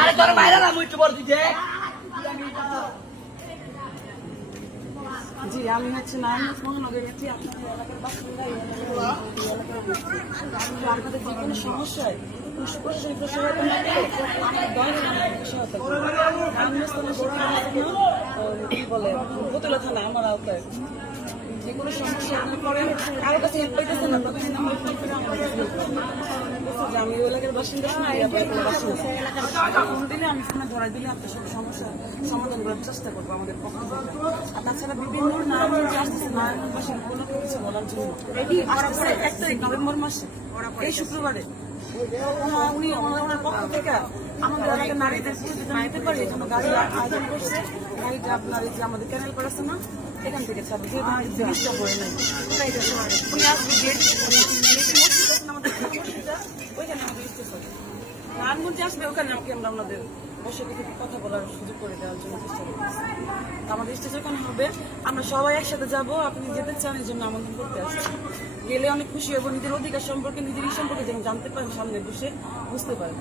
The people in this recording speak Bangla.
আরে তোর বাইরে না মুই একটু বল দিতে। জি আমি হচ্ছে নারায়ণগঞ্জ এলাকার বাসিন্দা। যে কোনো সমস্যায় সহায়তা না আমাদের সহায়তা কি বলে? বোতলা থানা আমার আওতায়। যে কোনো সমস্যা করেন কারও কাছে হেল্প পাইতেছেন না আমার কাছে help পাবেন। বলছে যে আমি ওই এলাকার বাসিন্দা শুনি আপনার কোনো বাসিন্দা। ফোন দিলে আমি ফোনে ধরাই দিলে আপনার সব সমস্যা সমাধান করার চেষ্টা করব আমাদের পক্ষ থেকে। আর তাছাড়া বিভিন্ন নারায়ণগঞ্জ আসতেছে নারায়ণগঞ্জবাসীর কোনো কিছু বলার জন্য। আসতেছে এক তারিখ। নভেম্বর মাসে এই শুক্রবারে। উনি ওনার পক্ষ থেকে আমাদের এলাকার নারীদের প্রতিযোগিতা নিতে পারি এই জন্য গাড়ি আয়োজন করছে। গাড়িটা আপনার এই যে আমাদের ক্যানেল পার না এখান থেকে ছাড়বে। জিনিসটা করে নেই উনি আসবে গেট নারায়ণগঞ্জে আসবে ওখানে আমাকে আমরা ওনাদের বসে থেকে কথা বলার সুযোগ করে দেওয়ার জন্য চেষ্টা করতেছি। আমাদের স্টেজ ওখানে হবে। আমরা সবাই একসাথে যাব, আপনি যেতে চান, এই জন্য আমন্ত্রণ করতে আসছি। গেলে অনেক খুশি হব, নিজের অধিকার সম্পর্কে, নিজের সম্পর্কে যেন জানতে পারেন সামনে বসে, বুঝতে পারেন।